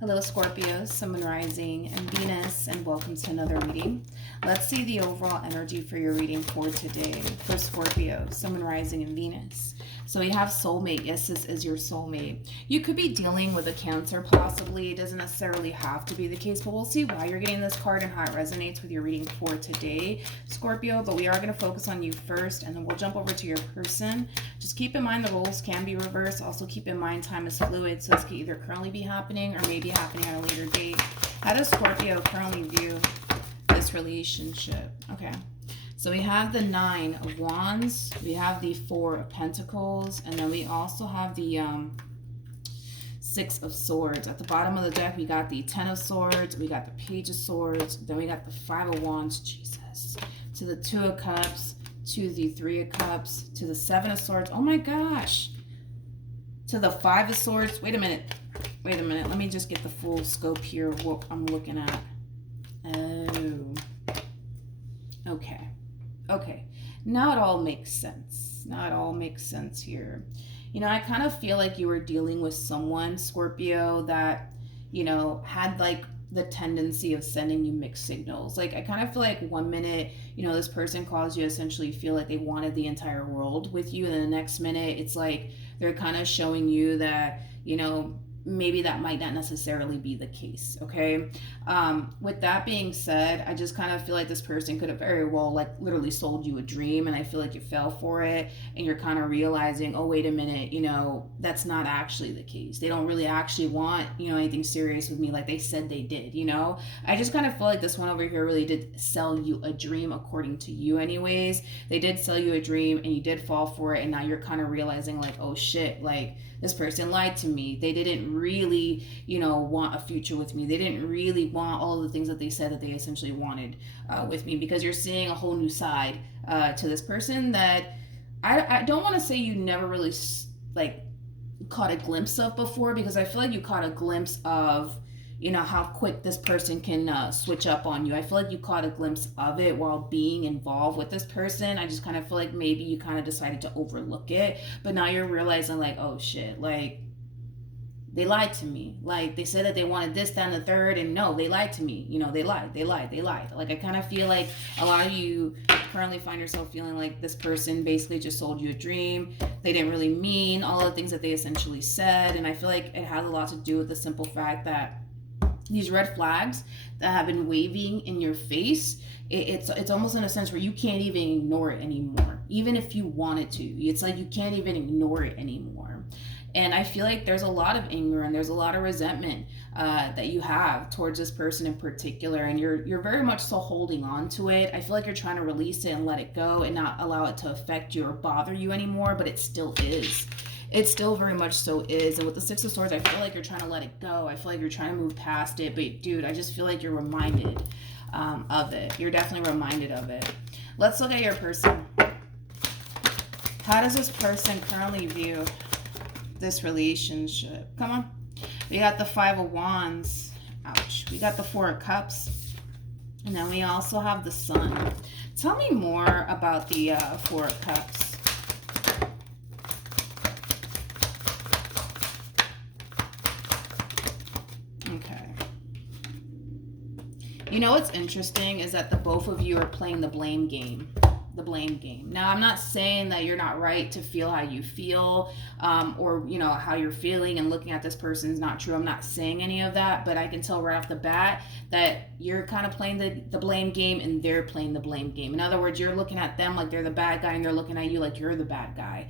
Hello Scorpio, Sun, Moon, Rising, and Venus, and welcome to another reading. Let's see the overall energy for your reading for today for Scorpio, Sun, Moon, Rising, and Venus. So we have soulmate. Yes, this is your soulmate. You could be dealing with a Cancer possibly. It doesn't necessarily have to be the case, but we'll see why you're getting this card and how it resonates with your reading for today, Scorpio. But we are going to focus on you first, and then we'll jump over to your person. Just keep in mind the roles can be reversed. Also keep in mind time is fluid, so this could either currently be happening or maybe happening at a later date. How does Scorpio currently view this relationship? Okay. So we have the 9 of Wands, we have the 4 of Pentacles, and then we also have the 6 of Swords. At the bottom of the deck, we got the 10 of Swords, we got the Page of Swords, then we got the 5 of Wands, Jesus, to the 2 of Cups, to the 3 of Cups, to the 7 of Swords, oh my gosh, to the 5 of Swords. Wait a minute, let me just get the full scope here of what I'm looking at. Oh, okay, now it all makes sense. Here. You know, I kind of feel like you were dealing with someone, Scorpio, that, you know, had like the tendency of sending you mixed signals. Like, I kind of feel like one minute, you know, this person caused you essentially feel like they wanted the entire world with you, and then the next minute it's like they're kind of showing you that, you know, maybe that might not necessarily be the case, okay? With that being said, I just kind of feel like this person could have very well, like, literally sold you a dream, and I feel like you fell for it, and you're kind of realizing, oh, wait a minute, you know, that's not actually the case. They don't really actually want, you know, anything serious with me like they said they did, you know? I just kind of feel like this one over here really did sell you a dream, according to you anyways. They did sell you a dream, and you did fall for it, and now you're kind of realizing, like, oh, shit, like, this person lied to me. They didn't really, you know, want a future with me. They didn't really want all of the things that they said that they essentially wanted with me, because you're seeing a whole new side to this person that I don't want to say you never really, like, caught a glimpse of before, because I feel like you caught a glimpse of, you know, how quick this person can switch up on you. I feel like you caught a glimpse of it while being involved with this person. I just kind of feel like maybe you kind of decided to overlook it, but now you're realizing, like, oh shit, like, they lied to me. Like, they said that they wanted this, that, and the third, and no, they lied to me. You know, they lied. Like, I kind of feel like a lot of you currently find yourself feeling like this person basically just sold you a dream. They didn't really mean all the things that they essentially said, and I feel like it has a lot to do with the simple fact that these red flags that have been waving in your face, it's almost in a sense where you can't even ignore it anymore. Even if you wanted to, it's like you can't even ignore it anymore. And I feel like there's a lot of anger and there's a lot of resentment that you have towards this person in particular, and you're very much so holding on to it. I feel like you're trying to release it and let it go and not allow it to affect you or bother you anymore, but it still is. It still very much so is. And with the 6 of Swords, I feel like you're trying to let it go. I feel like you're trying to move past it. But dude, I just feel like you're reminded of it. You're definitely reminded of it. Let's look at your person. How does this person currently view this relationship? Come on. We got the 5 of Wands. Ouch. We got the 4 of Cups. And then we also have the Sun. Tell me more about the 4 of Cups. You know what's interesting is that the both of you are playing the blame game. Now, I'm not saying that you're not right to feel how you feel, or, you know, how you're feeling and looking at this person is not true. I'm not saying any of that, but I can tell right off the bat that you're kind of playing the blame game and they're playing the blame game. In other words, you're looking at them like they're the bad guy and they're looking at you like you're the bad guy.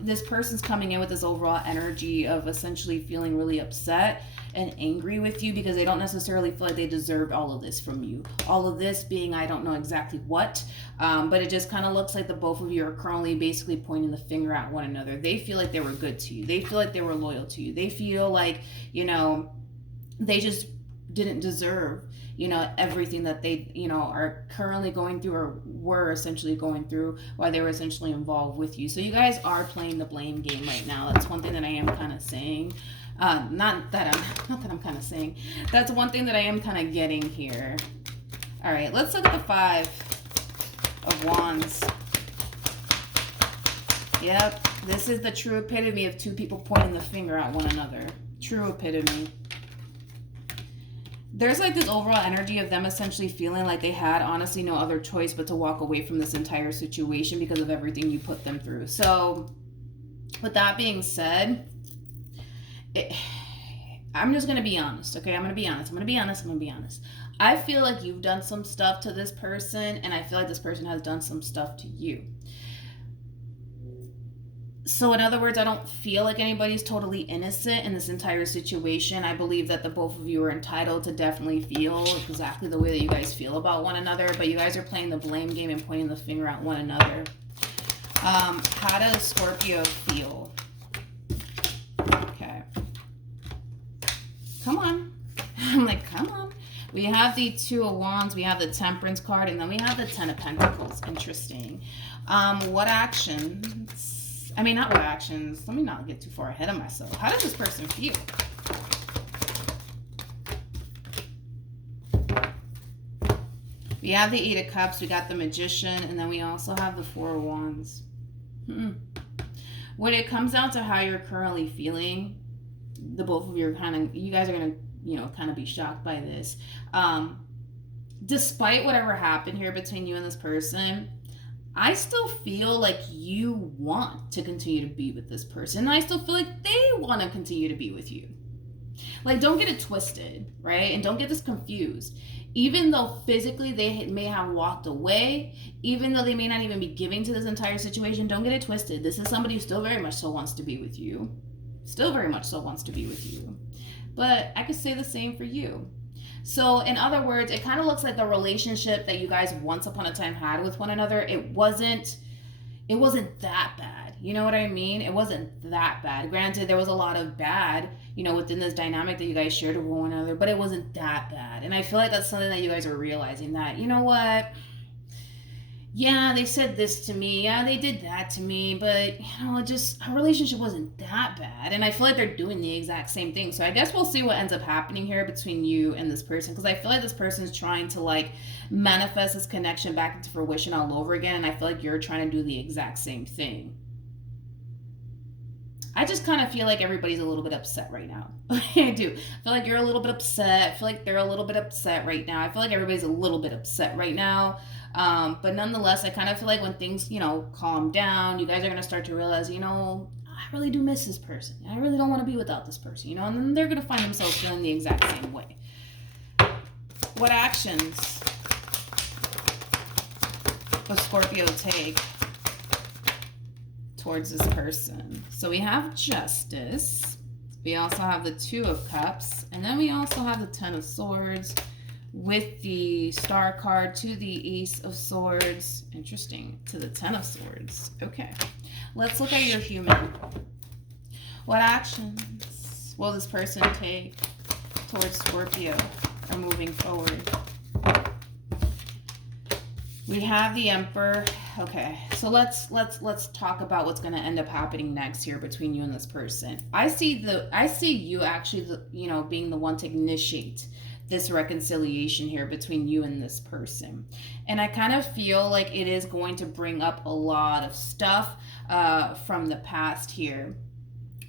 This person's coming in with this overall energy of essentially feeling really upset and angry with you because they don't necessarily feel like they deserved all of this from you. All of this being, I don't know exactly what, but it just kind of looks like the both of you are currently basically pointing the finger at one another. They feel like they were good to you. They feel like they were loyal to you. They feel like, you know, they just didn't deserve, you know, everything that they, you know, are currently going through or were essentially going through while they were essentially involved with you. So you guys are playing the blame game right now. That's one thing that I am kind of saying. Not that I'm kind of saying. That's one thing that I am kind of getting here. All right, let's look at the 5 of Wands. Yep, this is the true epitome of two people pointing the finger at one another. True epitome. There's like this overall energy of them essentially feeling like they had honestly no other choice but to walk away from this entire situation because of everything you put them through. So with that being said, I'm just going to be honest, okay? I'm going to be honest. I feel like you've done some stuff to this person, and I feel like this person has done some stuff to you. So in other words, I don't feel like anybody's totally innocent in this entire situation. I believe that the both of you are entitled to definitely feel exactly the way that you guys feel about one another, but you guys are playing the blame game and pointing the finger at one another. How does Scorpio feel? Okay. Come on. I'm like, come on. We have the Two of Wands, we have the Temperance card, and then we have the Ten of Pentacles. Interesting. What actions? I mean, not what actions. Let me not get too far ahead of myself. How does this person feel? We have the Eight of Cups, we got the Magician, and then we also have the Four of Wands. When it comes down to how you're currently feeling, the both of you are you guys are going to, kind of be shocked by this. Despite whatever happened here between you and this person, I still feel like you want to continue to be with this person. I still feel like they want to continue to be with you. Like, don't get it twisted, right? And don't get this confused. Even though physically they may have walked away, even though they may not even be giving to this entire situation, don't get it twisted. This is somebody who still very much so wants to be with you. Still very much so wants to be with you. But I could say the same for you. So in other words, it kind of looks like the relationship that you guys once upon a time had with one another, it wasn't that bad. You know what I mean? It wasn't that bad. Granted, there was a lot of bad, within this dynamic that you guys shared with one another, but it wasn't that bad. And I feel like that's something that you guys are realizing, that, you know what? Yeah, they said this to me. Yeah, they did that to me. But, our relationship wasn't that bad. And I feel like they're doing the exact same thing. So I guess we'll see what ends up happening here between you and this person. Because I feel like this person is trying to, manifest this connection back into fruition all over again. And I feel like you're trying to do the exact same thing. I just kind of feel like everybody's a little bit upset right now. I do. I feel like you're a little bit upset. I feel like they're a little bit upset right now. I feel like everybody's a little bit upset right now. But nonetheless, I kind of feel like when things, calm down, you guys are going to start to realize, I really do miss this person. I really don't want to be without this person, and then they're going to find themselves feeling the exact same way. What actions does Scorpio take towards this person? So we have Justice. We also have the Two of Cups. And then we also have the Ten of Swords with the Star card to the Ace of Swords. Interesting. To the Ten of Swords. Okay. Let's look at your human. What actions will this person take towards Scorpio or moving forward? We have the Emperor. Okay, so let's talk about what's going to end up happening next here between you and this person. I see you actually, being the one to initiate this reconciliation here between you and this person. And I kind of feel like it is going to bring up a lot of stuff from the past here,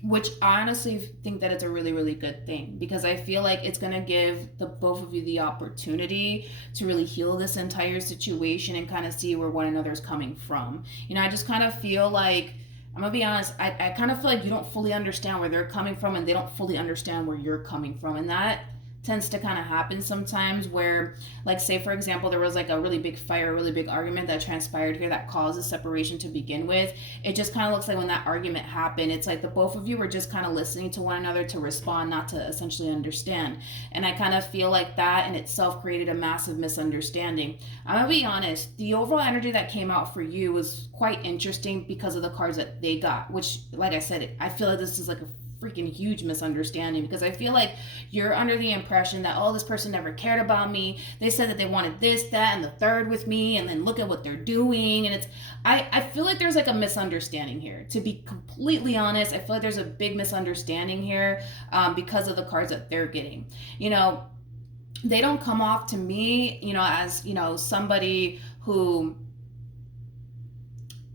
which I honestly think that it's a really, really good thing, because I feel like it's going to give the both of you the opportunity to really heal this entire situation and kind of see where one another's coming from. I just kind of feel like, I'm going to be honest, I kind of feel like you don't fully understand where they're coming from, and they don't fully understand where you're coming from. And that tends to kind of happen sometimes where, say for example, there was a really big fight, a really big argument that transpired here that caused a separation to begin with. It just kind of looks like when that argument happened, it's like the both of you were just kind of listening to one another to respond, not to essentially understand. And I kind of feel like that in itself created a massive misunderstanding. I'm gonna be honest, the overall energy that came out for you was quite interesting because of the cards that they got, which, like I said, I feel like this is a freaking huge misunderstanding, because I feel like you're under the impression that, oh, this person never cared about me. They said that they wanted this, that, and the third with me, and then look at what they're doing. And I feel like there's a misunderstanding here. To be completely honest, I feel like there's a big misunderstanding here because of the cards that they're getting. They don't come off to me, as, somebody who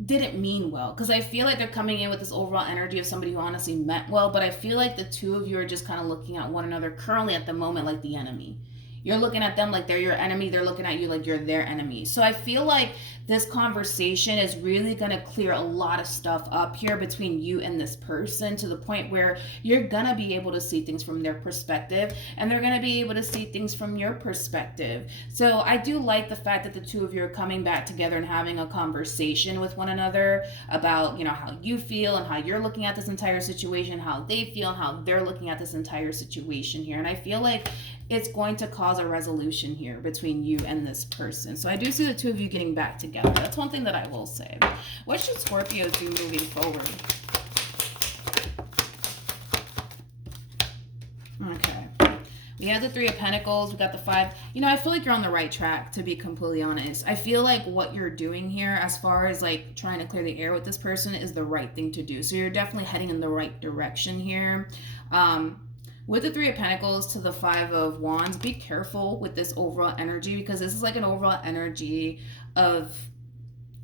didn't mean well, because I feel like they're coming in with this overall energy of somebody who honestly meant well, but I feel like the two of you are just kind of looking at one another currently at the moment like the enemy. You're looking at them like they're your enemy. They're looking at you like you're their enemy. So I feel like this conversation is really going to clear a lot of stuff up here between you and this person, to the point where you're going to be able to see things from their perspective, and they're going to be able to see things from your perspective. So I do like the fact that the two of you are coming back together and having a conversation with one another about, how you feel and how you're looking at this entire situation, how they feel and how they're looking at this entire situation here. And I feel like it's going to cause a resolution here between you and this person. So I do see the two of you getting back together. That's one thing that I will say. What should Scorpio do moving forward? Okay. We have the Three of Pentacles. We got the Five. I feel like you're on the right track, to be completely honest. I feel like what you're doing here, as far as like trying to clear the air with this person, is the right thing to do. So you're definitely heading in the right direction here. With the Three of Pentacles to the Five of Wands, be careful with this overall energy, because this is like an overall energy of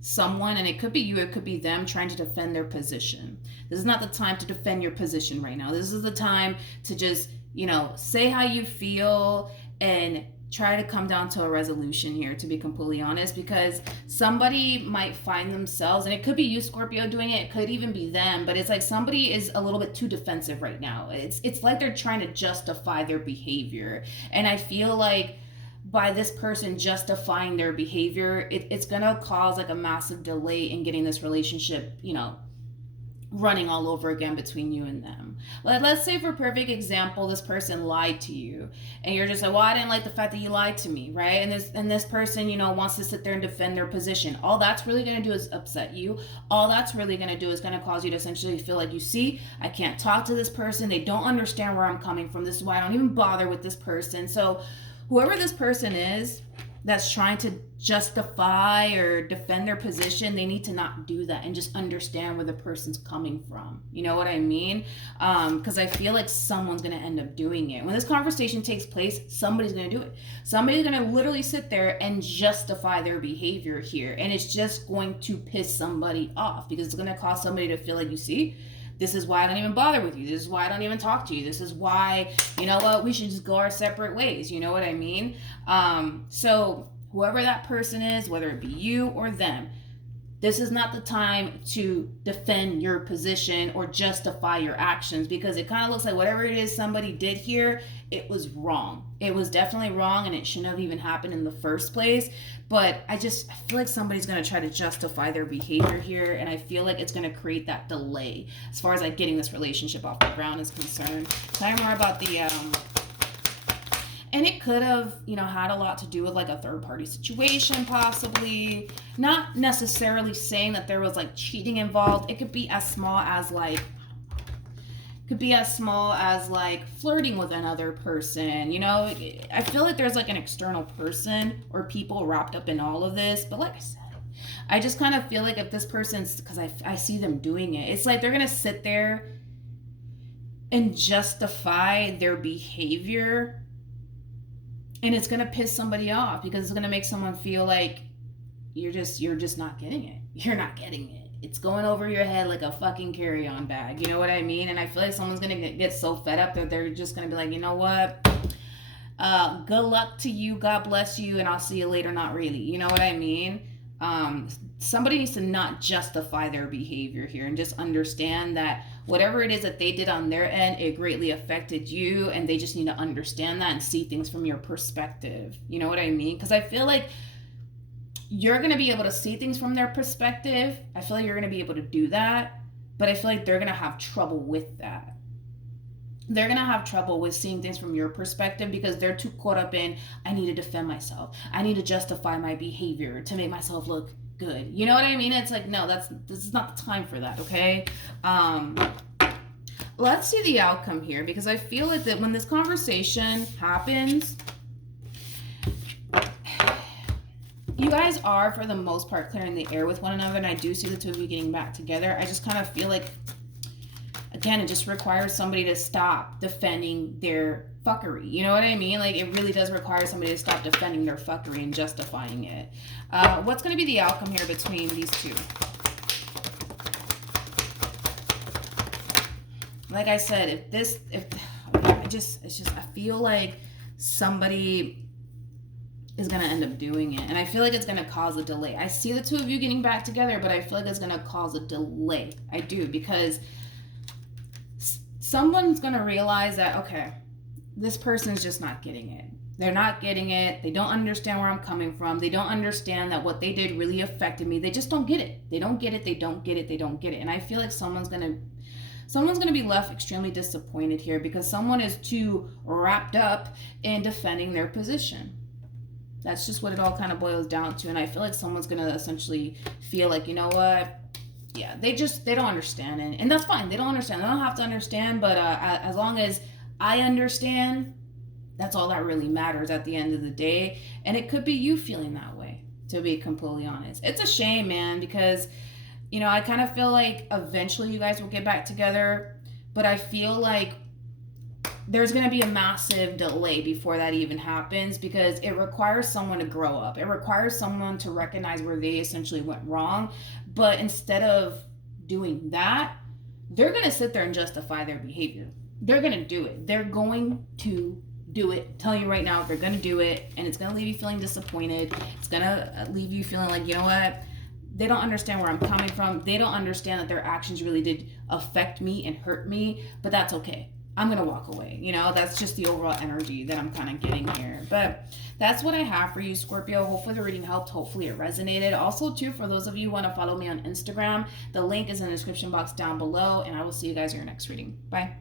someone, and it could be you, it could be them, trying to defend their position. This is not the time to defend your position right now. This is the time to just, say how you feel and try to come down to a resolution here, to be completely honest, because somebody might find themselves, and it could be you, Scorpio, doing it. It could even be them, but it's like somebody is a little bit too defensive right now. It's like they're trying to justify their behavior. And I feel like by this person justifying their behavior, it's gonna cause like a massive delay in getting this relationship, running all over again between you and them. Let's say, for perfect example, this person lied to you, and you're just like, well, I didn't like the fact that you lied to me, right? And this person, wants to sit there and defend their position. All that's really going to do is upset you. All that's really going to do is going to cause you to essentially feel like, I can't talk to this person. They don't understand where I'm coming from. This is why I don't even bother with this person. So whoever this person is that's trying to justify or defend their position, they need to not do that and just understand where the person's coming from. You know what I mean? Because I feel like someone's going to end up doing it. When this conversation takes place, somebody's going to do it. Somebody's going to literally sit there and justify their behavior here. And it's just going to piss somebody off, because it's going to cause somebody to feel like, this is why I don't even bother with you. This is why I don't even talk to you. This is why, we should just go our separate ways. You know what I mean? So whoever that person is, whether it be you or them, this is not the time to defend your position or justify your actions, because it kind of looks like whatever it is somebody did here, it was wrong. It was definitely wrong, and it shouldn't have even happened in the first place. But I feel like somebody's going to try to justify their behavior here, and I feel like it's going to create that delay as far as like getting this relationship off the ground is concerned. Tell me more about the and it could have, had a lot to do with like a third party situation, possibly. Not necessarily saying that there was like cheating involved. It could be as small as like flirting with another person. I feel like there's like an external person or people wrapped up in all of this. But like I said, I just kind of feel like if this person's, because I see them doing it, it's like they're going to sit there and justify their behavior. And it's going to piss somebody off, because it's going to make someone feel like you're just not getting it. You're not getting it. It's going over your head like a fucking carry-on bag. You know what I mean? And I feel like someone's going to get so fed up that they're just going to be like, you know what? Good luck to you. God bless you. And I'll see you later. Not really. You know what I mean? Somebody needs to not justify their behavior here and just understand that whatever it is that they did on their end, it greatly affected you, and they just need to understand that and see things from your perspective. You know what I mean? Because I feel like you're going to be able to see things from their perspective. I feel like you're going to be able to do that, but I feel like they're going to have trouble with that. They're going to have trouble with seeing things from your perspective, because they're too caught up in, I need to defend myself. I need to justify my behavior to make myself look good. You know what I mean? It's like, no, this is not the time for that, okay? Let's see the outcome here, because I feel like that when this conversation happens, you guys are, for the most part, clearing the air with one another, and I do see the two of you getting back together. I just kind of feel like, again, it just requires somebody to stop defending their fuckery. You know what I mean? Like, it really does require somebody to stop defending their fuckery and justifying it. What's going to be the outcome here between these two? Like I said, I feel like somebody is going to end up doing it. And I feel like it's going to cause a delay. I see the two of you getting back together, but I feel like it's going to cause a delay. I do, because someone's going to realize that, okay, this person is just not getting it. They're not getting it. They don't understand where I'm coming from. They don't understand that what they did really affected me. They just don't get it. They don't get it. They don't get it. They don't get it. And I feel like someone's going to be left extremely disappointed here, because someone is too wrapped up in defending their position. That's just what it all kind of boils down to. And I feel like someone's going to essentially feel like, you know what? Yeah, they don't understand. And that's fine. They don't understand. They don't have to understand. But as long as I understand, that's all that really matters at the end of the day. And it could be you feeling that way, to be completely honest. It's a shame, man, because, you know, I kind of feel like eventually you guys will get back together. But I feel like there's going to be a massive delay before that even happens, because it requires someone to grow up. It requires someone to recognize where they essentially went wrong. But instead of doing that, they're going to sit there and justify their behavior. They're going to do it. They're going to do it. I'm telling you right now, they're going to do it, and it's going to leave you feeling disappointed. It's going to leave you feeling like, you know what? They don't understand where I'm coming from. They don't understand that their actions really did affect me and hurt me, but that's okay. I'm going to walk away. You know, that's just the overall energy that I'm kind of getting here. But that's what I have for you, Scorpio. Hopefully the reading helped. Hopefully it resonated. Also, too, for those of you who want to follow me on Instagram, the link is in the description box down below, and I will see you guys in your next reading. Bye.